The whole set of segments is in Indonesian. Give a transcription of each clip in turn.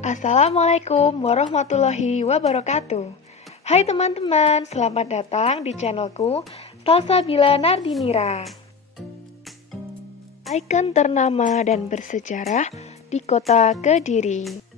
Assalamualaikum warahmatullahi wabarakatuh. Hai teman-teman, selamat datang di channelku Salsabila Nardinira. Ikon ternama dan bersejarah di kota Kediri.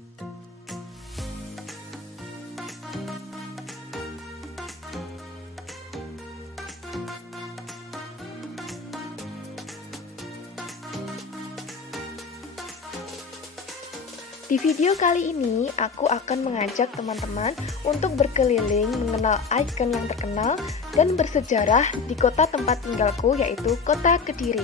Di video kali ini, aku akan mengajak teman-teman untuk berkeliling mengenal ikon yang terkenal dan bersejarah di kota tempat tinggalku, yaitu kota Kediri.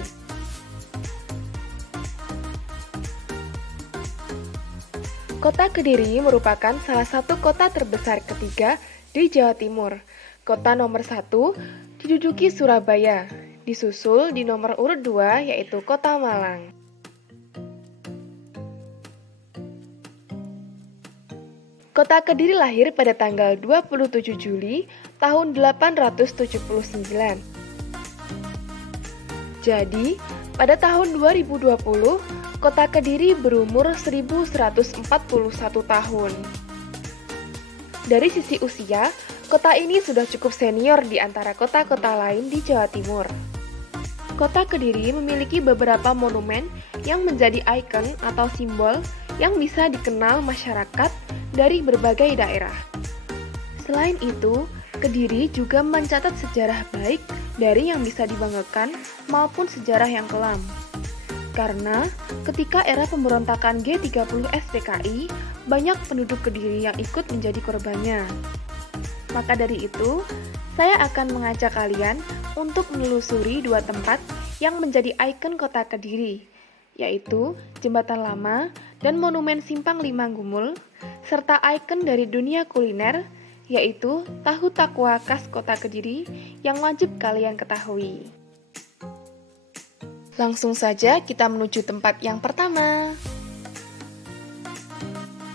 Kota Kediri merupakan salah satu kota terbesar ketiga di Jawa Timur. Kota nomor 1 diduduki Surabaya, disusul di nomor urut 2 yaitu Kota Malang. Kota Kediri lahir pada tanggal 27 Juli tahun 879. Jadi, pada tahun 2020, Kota Kediri berumur 1141 tahun. Dari sisi usia, kota ini sudah cukup senior di antara kota-kota lain di Jawa Timur. Kota Kediri memiliki beberapa monumen yang menjadi ikon atau simbol yang bisa dikenal masyarakat dari berbagai daerah. Selain itu, Kediri juga mencatat sejarah baik dari yang bisa dibanggakan maupun sejarah yang kelam. Karena ketika era pemberontakan G30 SPKI, banyak penduduk Kediri yang ikut menjadi korbannya. Maka dari itu, saya akan mengajak kalian untuk menelusuri dua tempat yang menjadi ikon kota Kediri, yaitu Jembatan Lama dan Monumen Simpang Lima Gumul, serta ikon dari dunia kuliner, yaitu tahu takwa khas kota Kediri yang wajib kalian ketahui. Langsung saja kita menuju tempat yang pertama.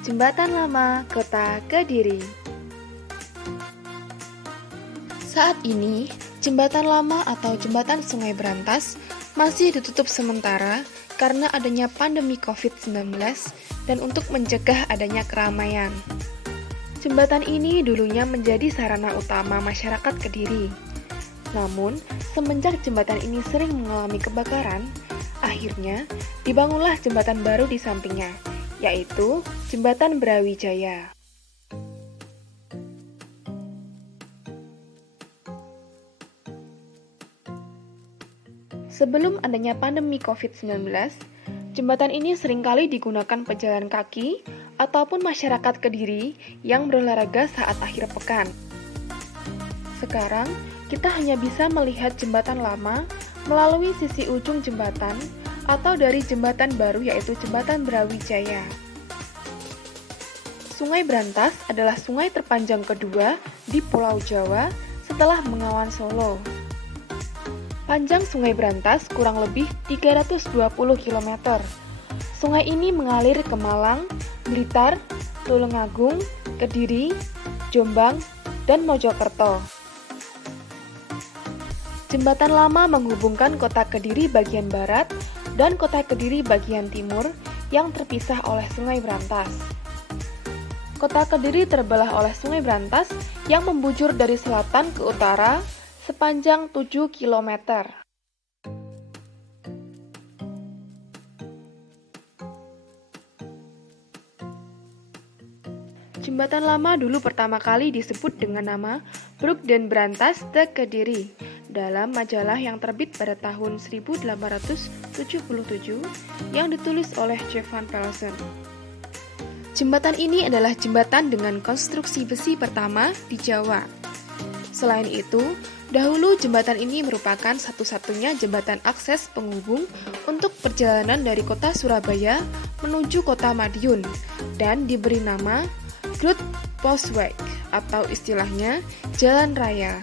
Jembatan Lama Kota Kediri. Saat ini, Jembatan Lama atau Jembatan Sungai Brantas masih ditutup sementara karena adanya pandemi COVID-19 dan untuk mencegah adanya keramaian. Jembatan ini dulunya menjadi sarana utama masyarakat Kediri. Namun, semenjak jembatan ini sering mengalami kebakaran, akhirnya dibangunlah jembatan baru di sampingnya, yaitu Jembatan Brawijaya. Sebelum adanya pandemi COVID-19, jembatan ini seringkali digunakan pejalan kaki ataupun masyarakat Kediri yang berolahraga saat akhir pekan. Sekarang, kita hanya bisa melihat jembatan lama melalui sisi ujung jembatan atau dari jembatan baru yaitu Jembatan Brawijaya. Sungai Brantas adalah sungai terpanjang kedua di Pulau Jawa setelah Bengawan Solo. Panjang Sungai Brantas kurang lebih 320 km. Sungai ini mengalir ke Malang, Blitar, Tulungagung, Kediri, Jombang, dan Mojokerto. Jembatan Lama menghubungkan kota Kediri bagian barat dan kota Kediri bagian timur yang terpisah oleh Sungai Brantas. Kota Kediri terbelah oleh Sungai Brantas yang membujur dari selatan ke utara sepanjang 7 km. Jembatan Lama dulu pertama kali disebut dengan nama Broek den Brantas te Kediri dalam majalah yang terbit pada tahun 1877 yang ditulis oleh J. van Velzen. Jembatan ini adalah jembatan dengan konstruksi besi pertama di Jawa. Selain itu, dahulu jembatan ini merupakan satu-satunya jembatan akses penghubung untuk perjalanan dari kota Surabaya menuju kota Madiun dan diberi nama Groot Postweg atau istilahnya Jalan Raya.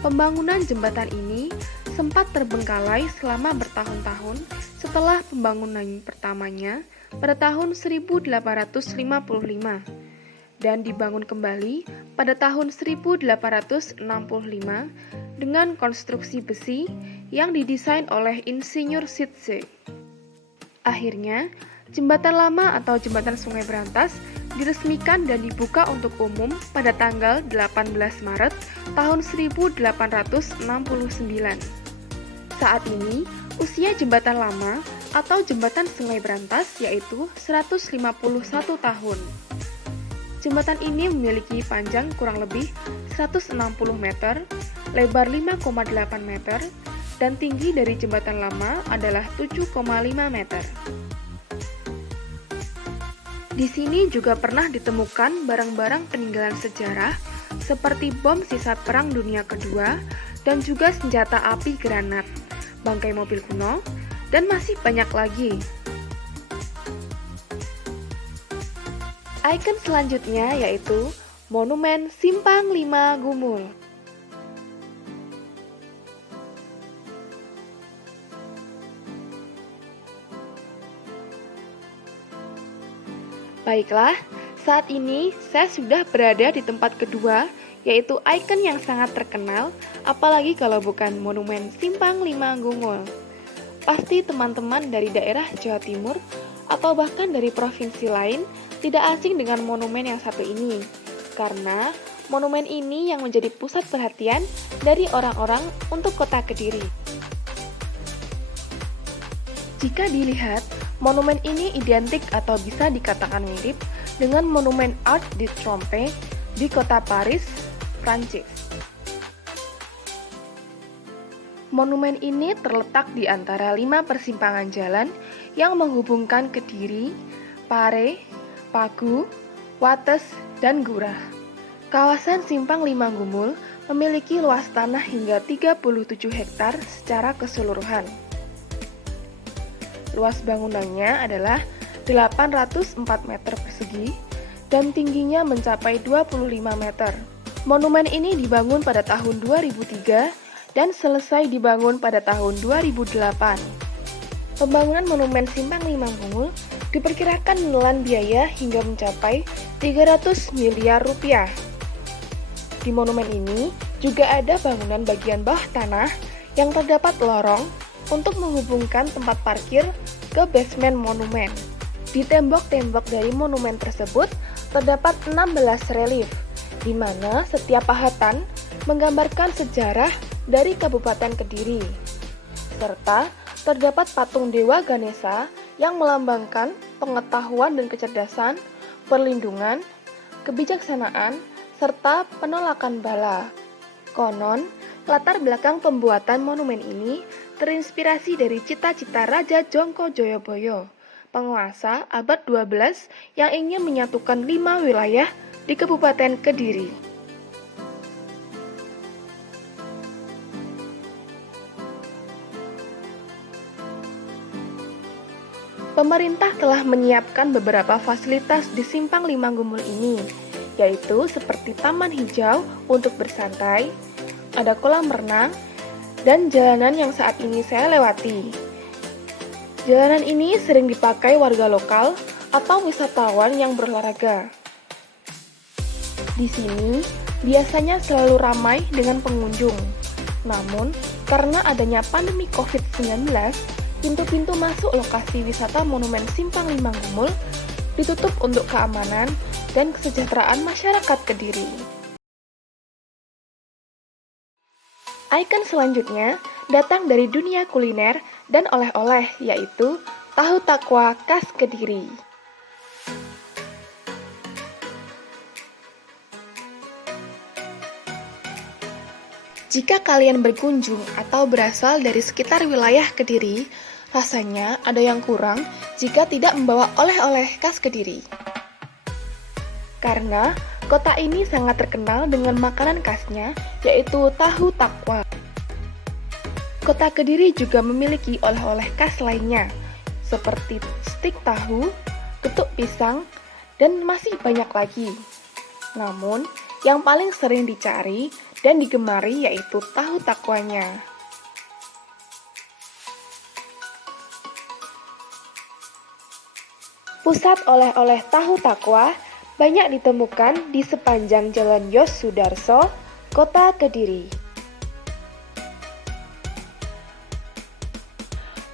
Pembangunan jembatan ini sempat terbengkalai selama bertahun-tahun setelah pembangunan pertamanya pada tahun 1855 dan dibangun kembali pada tahun 1865 dengan konstruksi besi yang didesain oleh Insinyur Sitze. Akhirnya, Jembatan Lama atau Jembatan Sungai Berantas diresmikan dan dibuka untuk umum pada tanggal 18 Maret tahun 1869. Saat ini, usia Jembatan Lama atau Jembatan Sungai Berantas yaitu 151 tahun. Jembatan ini memiliki panjang kurang lebih 160 meter, lebar 5,8 meter, dan tinggi dari Jembatan Lama adalah 7,5 meter. Di sini juga pernah ditemukan barang-barang peninggalan sejarah seperti bom sisa Perang Dunia Kedua dan juga senjata api granat, bangkai mobil kuno, dan masih banyak lagi. Ikon selanjutnya yaitu Monumen Simpang 5 Gumul. Baiklah, saat ini saya sudah berada di tempat kedua, yaitu ikon yang sangat terkenal, apalagi kalau bukan Monumen Simpang 5 Gumul. Pasti teman-teman dari daerah Jawa Timur atau bahkan dari provinsi lain tidak asing dengan monumen yang satu ini, karena monumen ini yang menjadi pusat perhatian dari orang-orang untuk kota Kediri. Jika dilihat, monumen ini identik atau bisa dikatakan mirip dengan monumen Arc de Triomphe di kota Paris, Prancis. Monumen ini terletak di antara 5 persimpangan jalan yang menghubungkan Kediri, Pare, Pagu, Wates, dan Gurah. Kawasan Simpang 5 Gumul memiliki luas tanah hingga 37 hektar secara keseluruhan. Luas bangunannya adalah 804 meter persegi dan tingginya mencapai 25 meter. Monumen ini dibangun pada tahun 2003 dan selesai dibangun pada tahun 2008. Pembangunan Monumen Simpang 5 Gumul diperkirakan menelan biaya hingga mencapai 300 miliar rupiah. Di monumen ini juga ada bangunan bagian bawah tanah yang terdapat lorong untuk menghubungkan tempat parkir ke basement monumen. Di tembok-tembok dari monumen tersebut terdapat 16 relief, di mana setiap pahatan menggambarkan sejarah dari Kabupaten Kediri. Serta terdapat patung Dewa Ganesha yang melambangkan pengetahuan dan kecerdasan, perlindungan, kebijaksanaan, serta penolakan bala. Konon, latar belakang pembuatan monumen ini terinspirasi dari cita-cita Raja Jongko Joyoboyo, penguasa abad 12 yang ingin menyatukan 5 wilayah di Kabupaten Kediri. Pemerintah telah menyiapkan beberapa fasilitas di Simpang 5 Gumul ini, yaitu seperti taman hijau untuk bersantai, ada kolam renang, dan jalanan yang saat ini saya lewati. Jalanan ini sering dipakai warga lokal atau wisatawan yang berolahraga. Di sini biasanya selalu ramai dengan pengunjung. Namun, karena adanya pandemi COVID-19, pintu-pintu masuk lokasi wisata Monumen Simpang 5 Gumul ditutup untuk keamanan dan kesejahteraan masyarakat Kediri. Ikon selanjutnya datang dari dunia kuliner dan oleh-oleh, yaitu tahu takwa khas Kediri. Jika kalian berkunjung atau berasal dari sekitar wilayah Kediri, rasanya ada yang kurang jika tidak membawa oleh-oleh khas Kediri. Karena kota ini sangat terkenal dengan makanan khasnya, yaitu tahu takwa. Kota Kediri juga memiliki oleh-oleh khas lainnya, seperti stik tahu, getuk pisang, dan masih banyak lagi. Namun, yang paling sering dicari dan digemari yaitu tahu takwanya. Pusat oleh-oleh tahu takwa banyak ditemukan di sepanjang Jalan Yos Sudarso, Kota Kediri.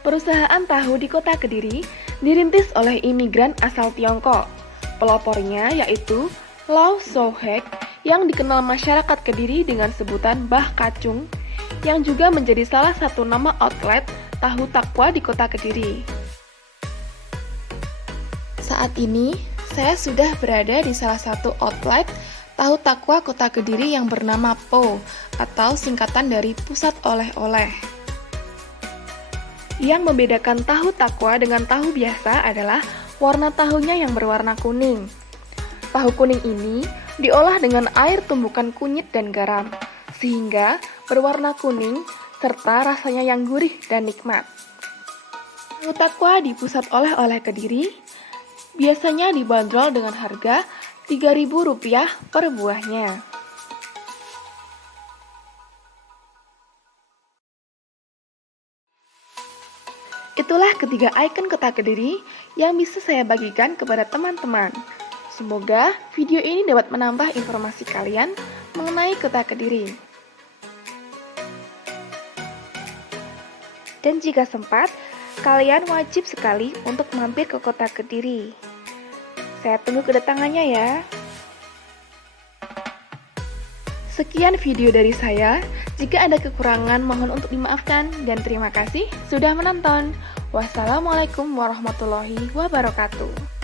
Perusahaan tahu di Kota Kediri dirintis oleh imigran asal Tiongkok. Pelopornya yaitu Lau Shou-hek yang dikenal masyarakat Kediri dengan sebutan Bah Kacung, yang juga menjadi salah satu nama outlet tahu takwa di kota Kediri. Saat ini, saya sudah berada di salah satu outlet tahu takwa kota Kediri yang bernama PO, atau singkatan dari Pusat Oleh-oleh. Yang membedakan tahu takwa dengan tahu biasa adalah warna tahunya yang berwarna kuning. Tahu kuning ini diolah dengan air tumbukan kunyit dan garam, sehingga berwarna kuning serta rasanya yang gurih dan nikmat. Tahu takwa di Pusat Oleh-oleh Kediri biasanya dibanderol dengan harga Rp3.000 per buahnya. Itulah ketiga ikon kota Kediri yang bisa saya bagikan kepada teman-teman. Semoga video ini dapat menambah informasi kalian mengenai kota Kediri. Dan jika sempat, kalian wajib sekali untuk mampir ke kota Kediri. Saya tunggu kedatangannya ya. Sekian video dari saya. Jika ada kekurangan, mohon untuk dimaafkan. Dan terima kasih sudah menonton. Wassalamualaikum warahmatullahi wabarakatuh.